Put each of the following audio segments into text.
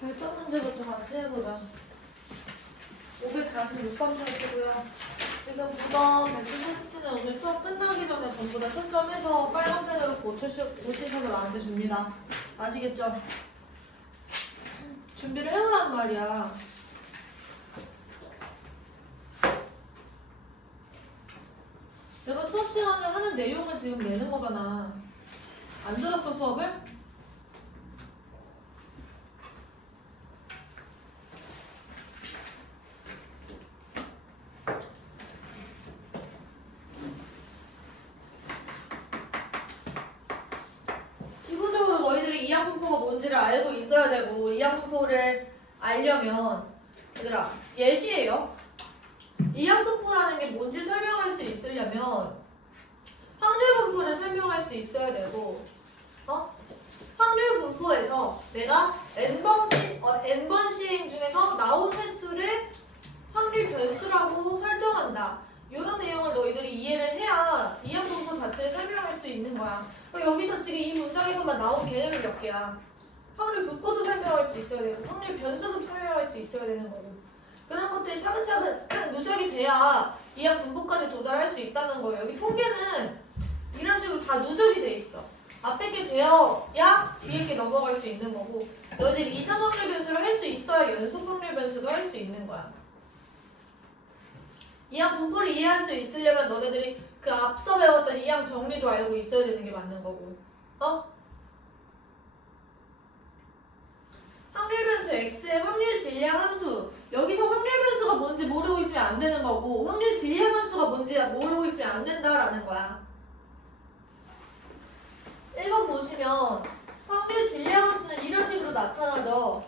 발전 문제부터 같이 해보자. 546번 차시고요. 지금 무덤 140는 오늘 수업 끝나기 전에 전부 다 채점해서 빨간 펜으로 고치셔서 나한테 줍니다. 아시겠죠? 준비를 해오란 말이야. 내가 수업 시간에 하는 내용을 지금 내는 거잖아. 안 들었어, 수업을? 기본적으로 너희들이 이항분포가 뭔지를 알고 있어야 되고, 이항분포를 알려면 얘들아, 예시예요. 이항분포라는 게 뭔지 설명할 수 있으려면 확률분포를 설명할 수 있어야 되고, 확률분포에서 내가 n번 시행 중에서 나온 횟수를 확률 변수라고 설정한다. 이런 내용을 너희들이 이해를 해야 이항분포 자체를 설명할 수 있는 거야. 여기서 지금 이 문장에서만 나온 개념이 몇 개야? 확률 분포도 설명할 수 있어야 되고, 확률 변수도 설명할 수 있어야 되는 거고. 그런 것들이 차근차근 누적이 돼야 이항분포까지 도달할 수 있다는 거예요. 여기 통계는 이런 식으로 다 누적이 돼 있어. 앞에 게 되어야 뒤에 게 넘어갈 수 있는 거고, 너희들이 이산 확률 변수를 할 수 있어야 연속 확률 변수도 할 수 있는 거야. 이항 분포를 이해할 수 있으려면 너네들이 그 앞서 배웠던 이항 정리도 알고 있어야 되는 게 맞는 거고. 확률 변수 x의 확률 질량 함수. 여기서 확률 변수가 뭔지 모르고 있으면 안 되는 거고, 확률 질량 함수가 뭔지 모르고 있으면 안 된다라는 거야. 1번 보시면 확률 질량 함수는 이런 식으로 나타나죠.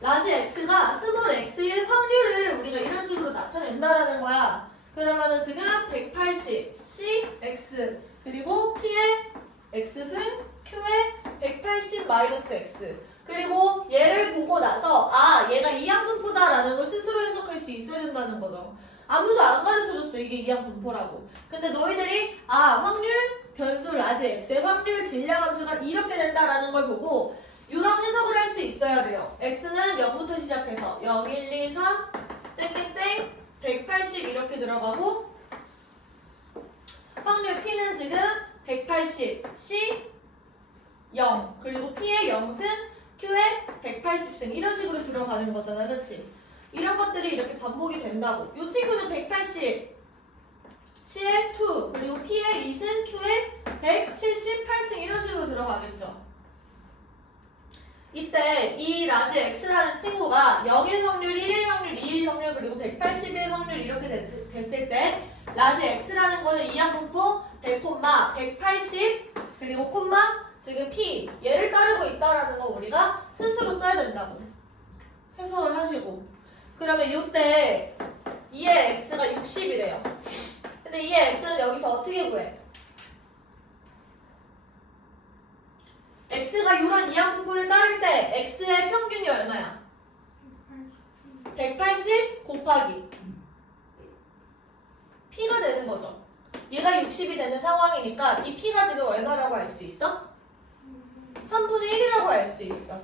라지 x가 스몰 x의 확률을 우리가 이런 식으로 나타낸다라는 거야. 그러면은 지금 180 c x 그리고 p의 x승 q의 180 마이너스 x. 그리고 얘를 보고 나서 얘가 이항분포다라는 걸 스스로 해석할 수 있어야 된다는 거죠. 아무도 안 가르쳐줬어 이게 이항분포라고. 근데 너희들이 확률 변수 라지 x의 확률 질량 함수가 이렇게 된다라는 걸 보고 이런 해석을 할 수 있어야 돼요. x는 0부터 시작해서 0, 1, 2, 3 땡땡땡 180 이렇게 들어가고, 확률 p는 지금 180 c 0 그리고 p의 0승 q의 180승 이런 식으로 들어가는 거잖아, 그렇지? 이런 것들이 이렇게 반복이 된다고. 이 친구는 180 c의 2 그리고 p의 2승 q의 178승 이런 식으로 들어가겠죠. 이때 이 라지 x라는 친구가 0일 확률, 1일 확률, 2일 확률 그리고 180일 확률 이렇게 됐을 때 라지 x라는 거는 이항분포 100, 180 그리고 콤마 지금 p 얘를 따르고 있다라는 거 우리가 스스로 써야 된다고 해석을 하시고, 그러면 이때 2의 x가 60이래요. 근데 2의 x는 여기서 어떻게 구해? x가 이런 이항분포를 따를 때 x의 평균이 얼마야? 180 곱하기 p가 되는 거죠. 얘가 60이 되는 상황이니까 이 p가 지금 얼마라고 알 수 있어? 3분의 1이라고 알 수 있어.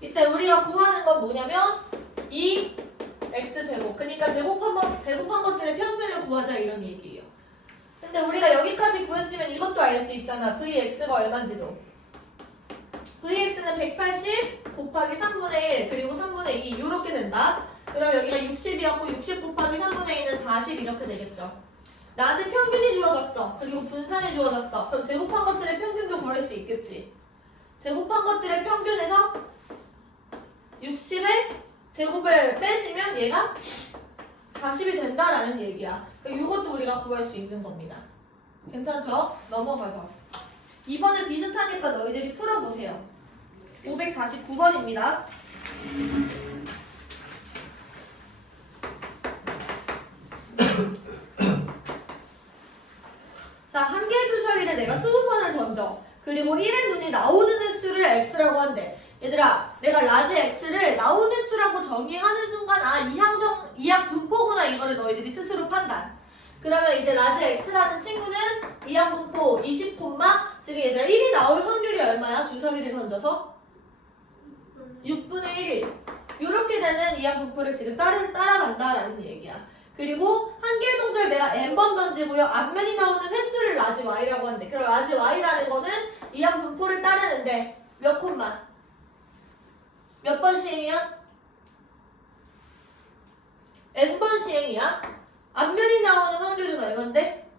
이때 우리가 구하는 건 뭐냐면 2x제곱, 그러니까 제곱한 것들의 평균을 구하자 이런 얘기예요. 근데 우리가 여기까지 구했으면 이것도 알 수 있잖아. vx가 얼마인지도. vx는 180 곱하기 3분의 1 그리고 3분의 2 이렇게 된다. 그럼 여기가 60이었고 60 곱하기 3분의 2는 40 이렇게 되겠죠. 나한테 평균이 주어졌어. 그리고 분산이 주어졌어. 그럼 제곱한 것들의 평균도 구할 수 있겠지. 제곱한 것들의 평균에서 60의 제곱을 빼시면 얘가 40이 된다라는 얘기야. 이것도 우리가 구할 수 있는 겁니다. 괜찮죠? 넘어가서 2번을 비슷하니까 너희들이 풀어보세요. 549번입니다. 자, 한 개의 주사위를 내가 20번을 던져. 그리고 1의 눈이 나오는 횟수를 x라고 한대. 얘들아, 내가 라지 x를 나오는 횟수라고 정의하는 순간 이항 분포구나 이거를 너희들이 스스로 판단. 그러면 이제 라지 x라는 친구는 이항분포 20, 지금 얘들아 1이 나올 확률이 얼마야? 주사위를 던져서 6분의 1일. 애는 이항 분포를 지금 따라간다라는 얘기야. 그리고 한 개의 동작을 내가 n번 던지고요. 앞면이 나오는 횟수를 라지 y라고 하는데, 그럼 라지 y라는 거는 이항 분포를 따르는데 몇 콤마? 몇 번 시행이야? n번 시행이야? 앞면이 나오는 확률은 얼만데?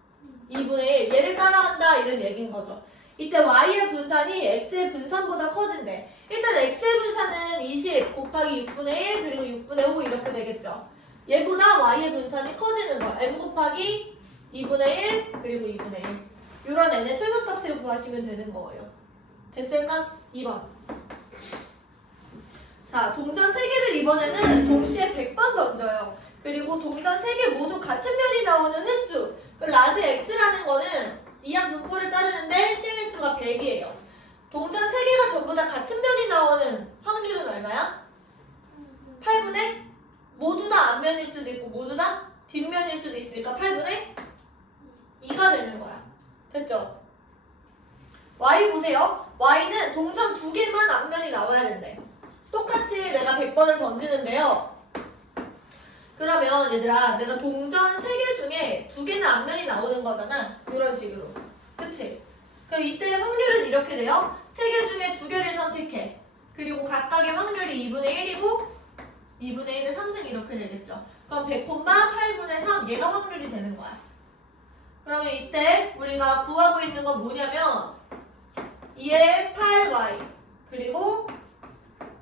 2분의 1. 얘를 따라간다 이런 얘기인 거죠. 이때 y의 분산이 x의 분산보다 커진대. 일단 x의 분산은 20 곱하기 6분의 1 그리고 6분의 5 이렇게 되겠죠. 얘보다 y의 분산이 커지는 거야. n 곱하기 2분의 1 그리고 2분의 1. 이런 n의 최소값을 구하시면 되는 거예요. 됐을까? 2번. 자, 동전 3개를 이번에는 동시에 100번 던져요. 그리고 동전 3개 모두 같은 면이 나오는 횟수. 그 라지 x라는 거는 이항 분포를 따르는데 시행횟수가 100이에요. 동전 3개가 전부 다 같은 면이 나오는 확률은 얼마야? 8분의? 모두 다 앞면일 수도 있고 모두 다 뒷면일 수도 있으니까 8분의 2가 되는 거야. 됐죠? y 보세요. y는 동전 2개만 앞면이 나와야 된대. 똑같이 내가 100번을 던지는데요. 그러면 얘들아, 내가 동전 3개 중에 2개는 앞면이 나오는 거잖아. 이런 식으로. 그치? 그럼 이때 확률은 이렇게 돼요. 3개 중에 2개를 선택해. 그리고 각각의 확률이 2분의 1이고 2분의 1의 3승 이렇게 되겠죠. 그럼 100, 8분의 3 얘가 확률이 되는 거야. 그러면 이때 우리가 구하고 있는 건 뭐냐면 2의 8y 그리고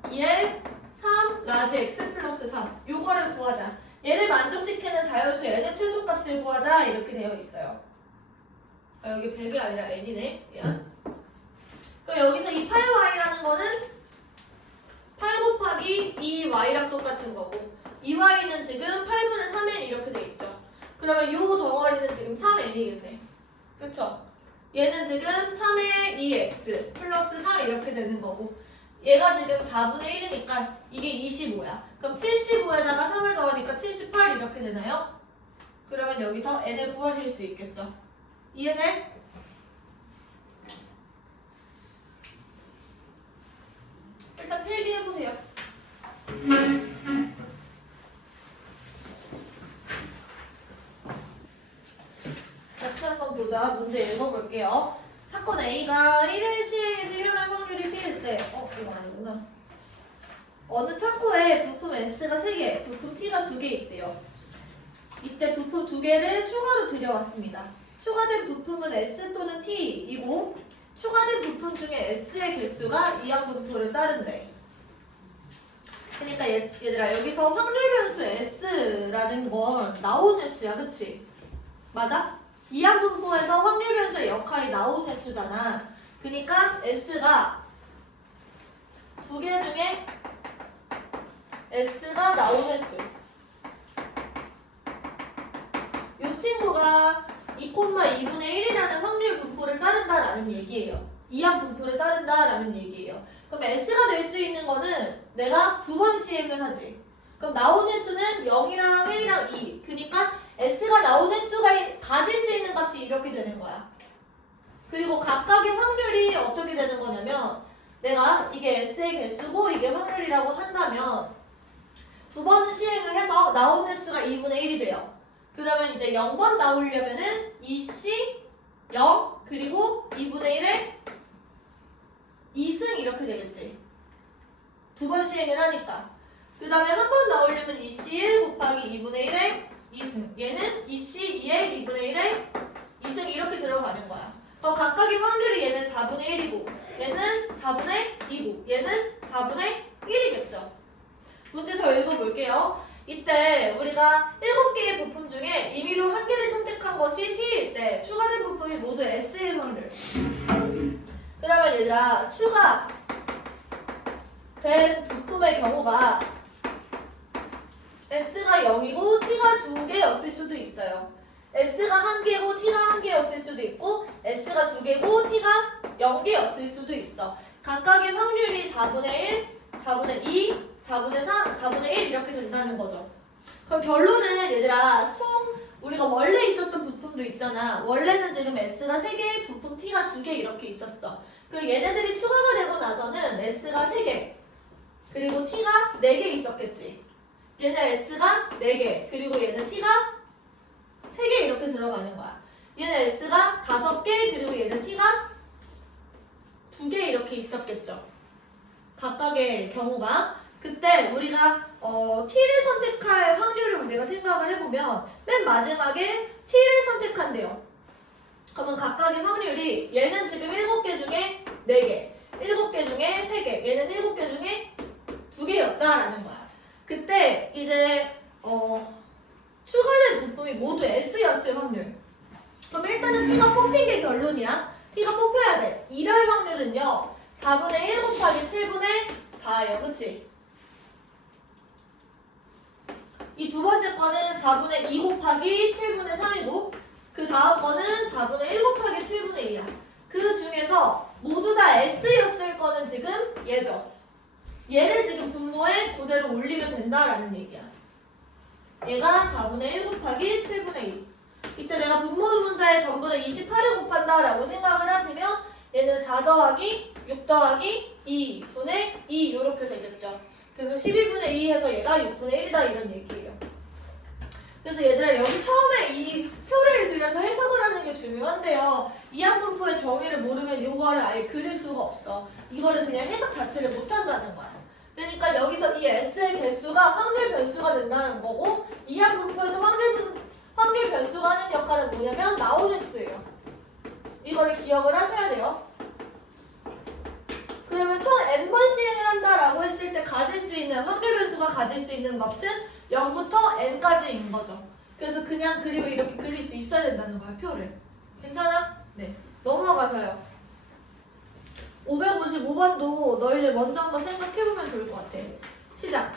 2의 3 라지 x 플러스 3 요거를 구하자. 얘를 만족시키는 자연수 n의 최소값을 구하자 이렇게 되어 있어요. 여기 100이 아니라 n이네. 미안. 그럼 여기서 이 8y라는 거는 8 곱하기 2y랑 똑같은 거고 2y는 지금 8분의 3n 이렇게 돼 있죠. 그러면 이 덩어리는 지금 3n이겠네. 그쵸? 얘는 지금 3의 2x 플러스 3 이렇게 되는 거고 얘가 지금 4분의 1이니까 이게 25야. 그럼 75에다가 3을 더하니까 78 이렇게 되나요? 그러면 여기서 n을 구하실 수 있겠죠. 이해돼? 일단 필기해보세요. 같이 한번 보자. 문제 읽어볼게요. 사건 A가 1회 시행에서 일어날 확률이 P일 때 이거 아니구나. 어느 창고에 부품 S가 3개, 부품 T가 2개 있대요. 이때 부품 2개를 추가로 들여왔습니다. 추가된 부품은 S 또는 T이고 추가된 부품 중에 S의 개수가 이항 분포를 따른대. 그러니까 얘들아 여기서 확률 변수 S라는 건 나온 횟수야. 그치? 맞아? 이항 분포에서 확률 변수의 역할이 나온 횟수잖아. 그러니까 S가 2개 중에 S가 나온 횟수. 이 친구가 2,2분의 1이라는 확률 분포를 따른다라는 얘기예요. 이항 분포를 따른다라는 얘기예요. 그럼 S가 될 수 있는 거는 내가 2번 시행을 하지. 그럼 나온 횟수는 0이랑 1이랑 2. 그러니까 S가 나온 횟수가 가질 수 있는 값이 이렇게 되는 거야. 그리고 각각의 확률이 어떻게 되는 거냐면 내가 이게 S의 개수고 이게 확률이라고 한다면 2번 시행을 해서 나온 횟수가 2분의 1이 돼요. 그러면 이제 0번 나오려면은 2C 0 그리고 2분의 1에 2승 이렇게 되겠지. 2번 시행을 하니까. 그 다음에 한 번 나오려면 2C 1 곱하기 2분의 1에 2승. 얘는 2C 2에 2분의 1에 2승 이렇게 들어가는 거야. 각각의 확률이 얘는 4분의 1이고 얘는 4분의 2고 얘는 4분의 1이겠죠. 문제 더 읽어볼게요. 이때 우리가 7개의 부품 중에 임의로 한 개를 선택한 것이 T일 때 추가된 부품이 모두 S일 확률. 그러면 얘들아 추가된 부품의 경우가 S가 0이고 T가 2개였을 수도 있어요. S가 1개고 T가 1개였을 수도 있고 S가 2개고 T가 0개였을 수도 있어. 각각의 확률이 4분의 1, 4분의 2, 4분의 3, 4분의 1 이렇게 된다는 거죠. 그럼 결론은 얘들아 총 우리가 원래 있었던 부품도 있잖아. 원래는 지금 S가 3개, 부품 T가 2개 이렇게 있었어. 그리고 얘네들이 추가가 되고 나서는 S가 3개 그리고 T가 4개 있었겠지. 얘는 S가 4개, 그리고 얘는 T가 3개 이렇게 들어가는 거야. 얘는 S가 5개, 그리고 얘는 T가 2개 이렇게 있었겠죠. 각각의 경우가. 그때 우리가 T를 선택할 확률을 우리가 생각을 해보면 맨 마지막에 T를 선택한대요. 그러면 각각의 확률이 얘는 지금 7개 중에 4개, 7개 중에 3개, 얘는 7개 중에 2개였다라는 거야. 그때 이제 추가된 부품이 모두 S였을 확률. 그럼 일단은 T가 뽑힌 게 결론이야. T가 뽑혀야 돼. 이럴 확률은요. 4분의 1 곱하기 7분의 4예요. 그치? 이 두 번째 거는 4분의 2 곱하기 7분의 3이고 그 다음 거는 4분의 1 곱하기 7분의 2야. 그 중에서 모두 다 S였을 거는 지금 얘죠. 얘를 지금 분모에 그대로 올리면 된다라는 얘기야. 얘가 4분의 1 곱하기 7분의 2. 이때 내가 분모 문자에 전부는 28을 곱한다라고 생각을 하시면 얘는 4 더하기 6 더하기 2분의 2 이렇게 되겠죠. 그래서 12분의 2 해서 얘가 6분의 1이다 이런 얘기예요. 그래서 얘들아 여기 처음에 이 표를 그려서 해석을 하는 게 중요한데요. 이항분포의 정의를 모르면 이거를 아예 그릴 수가 없어. 이거를 그냥 해석 자체를 못한다는 거야. 그러니까 여기서 이 S의 개수가 확률 변수가 된다는 거고 이항분포에서 확률 변수가 하는 역할은 뭐냐면 나우레스예요. 이거를 기억을 하셔야 돼요. 그러면 총 n번 실행을 한다라고 했을 때 가질 수 있는 확률 변수가 가질 수 있는 값은 0부터 n까지인 거죠. 그래서 그냥 그리고 이렇게 그릴 수 있어야 된다는 거야, 표를. 괜찮아? 네. 넘어가서요. 555번도 너희들 먼저 한번 생각해보면 좋을 것 같아. 시작.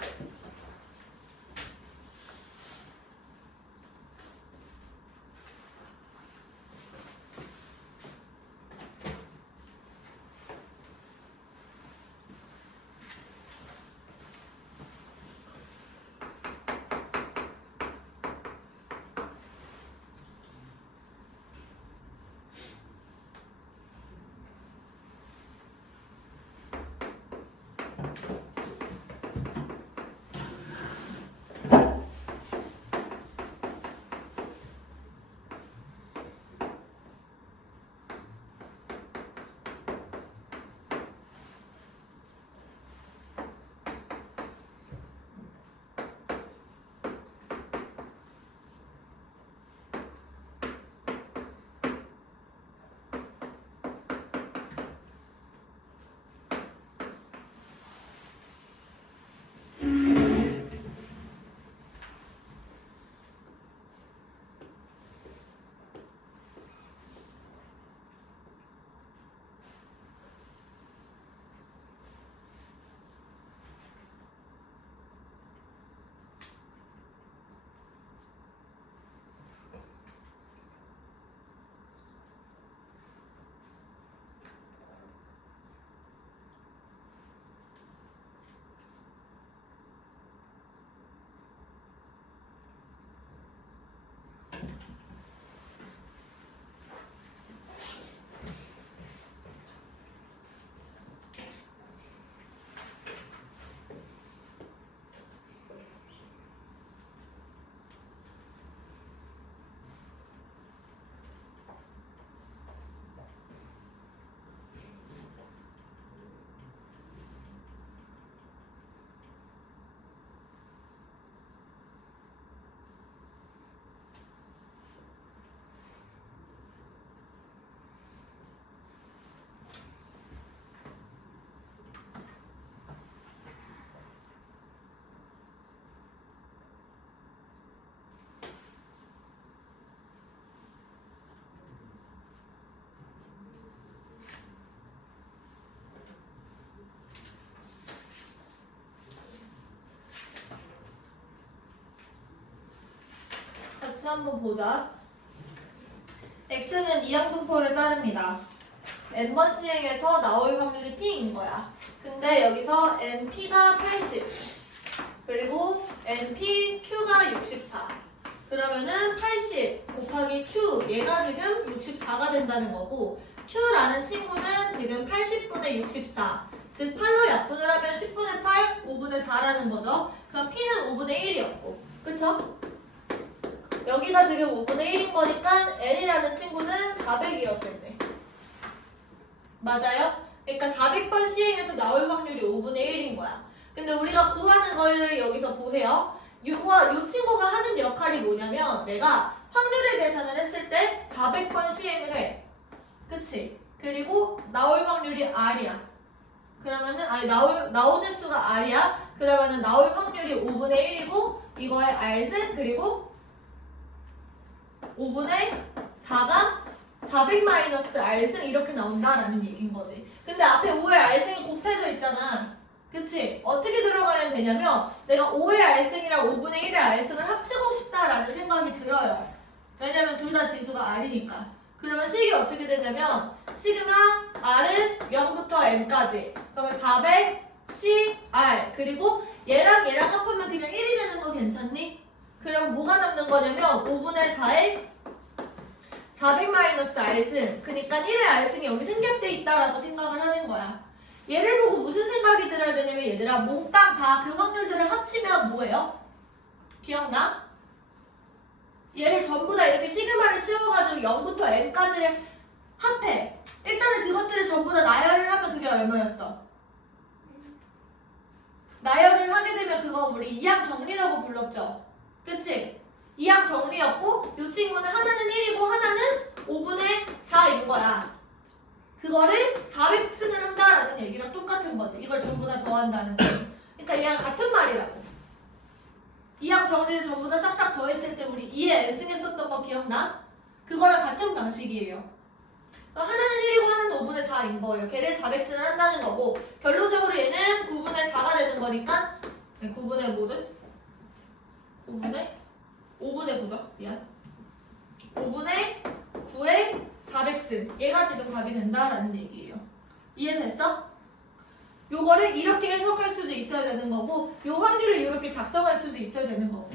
같이 한번 보자. x는 이항분포를 따릅니다. n번 시행해서 나올 확률이 p인 거야. 근데 여기서 np가 80 그리고 npq가 64 그러면은 80 곱하기 q 얘가 지금 64가 된다는 거고 q라는 친구는 지금 80분의 64 즉 8로 약분을 하면 10분의 8, 5분의 5분의 4라는 거죠. 그럼 P는 5분의 1이었고. 그쵸? 여기가 지금 5분의 1인 거니까 N이라는 친구는 400이었겠네. 맞아요? 그러니까 400번 시행해서 나올 확률이 5분의 1인 거야. 근데 우리가 구하는 거를 여기서 보세요. 요 친구가 하는 역할이 뭐냐면 내가 확률을 계산을 했을 때 400번 시행을 해. 그치? 그리고 나올 확률이 R이야. 그러면은 나오는 수가 R이야. 그러면은 나올 확률이 5분의 1이고 이거의 R승 그리고 5분의 4가 400 마이너스 R승 이렇게 나온다라는 얘기인 거지. 근데 앞에 5의 R승이 곱해져 있잖아. 그치? 어떻게 들어가야 되냐면 내가 5의 R승이랑 5분의 1의 R승을 합치고 싶다라는 생각이 들어요. 왜냐면 둘 다 지수가 R이니까. 그러면 식이 어떻게 되냐면 시그마 R은 0부터 N까지 그러면 400 CR 그리고 얘랑 합하면 그냥 1이 되는 거 괜찮니? 그럼 뭐가 남는 거냐면 5분의 4에 400 마이너스 R승 그러니까 1의 R승이 여기 생략돼 있다라고 생각을 하는 거야. 얘를 보고 무슨 생각이 들어야 되냐면 얘들아 몽땅 다 그 확률들을 합치면 뭐예요? 기억나? 얘를 전부 다 이렇게 시그마를 씌워가지고 0부터 n까지를 합해. 일단은 그것들을 전부 다 나열을 하면 그게 얼마였어? 나열을 하게 되면 그거 우리 이항 정리라고 불렀죠? 그치? 이항 정리였고 이 친구는 하나는 1이고 하나는 5분의 4인 거야. 그거를 400승을 한다라는 얘기랑 똑같은 거지. 이걸 전부 다 더한다는 거. 그러니까 얘랑 같은 말이라고. 이항 정리를 전부 다 싹싹 더했을 때 우리 2의 n승 했었던 거 기억나? 그거랑 같은 방식이에요. 하나는 1이고 하나는 5분의 4인 거예요. 걔를 400승을 한다는 거고 결론적으로 얘는 9분의 4가 되는 거니까 9분의 뭐지? 5분의 9죠? 미안. 5분의 9의 400승. 얘가 지금 답이 된다라는 얘기예요. 이해됐어? 요거를 이렇게 해석할 수도 있어야 되는 거고 요 확률을 이렇게 작성할 수도 있어야 되는 거고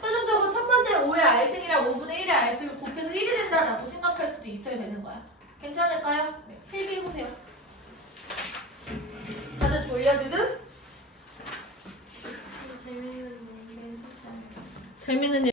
최종적으로 첫 번째 5의 R승이랑 5분의 1의 R승을 곱해서 1이 된다라고 생각할 수도 있어야 되는 거야. 괜찮을까요? 네, 필기해보세요. 다들 졸려 지금? 재밌는 얘기 해주세요. 재밌는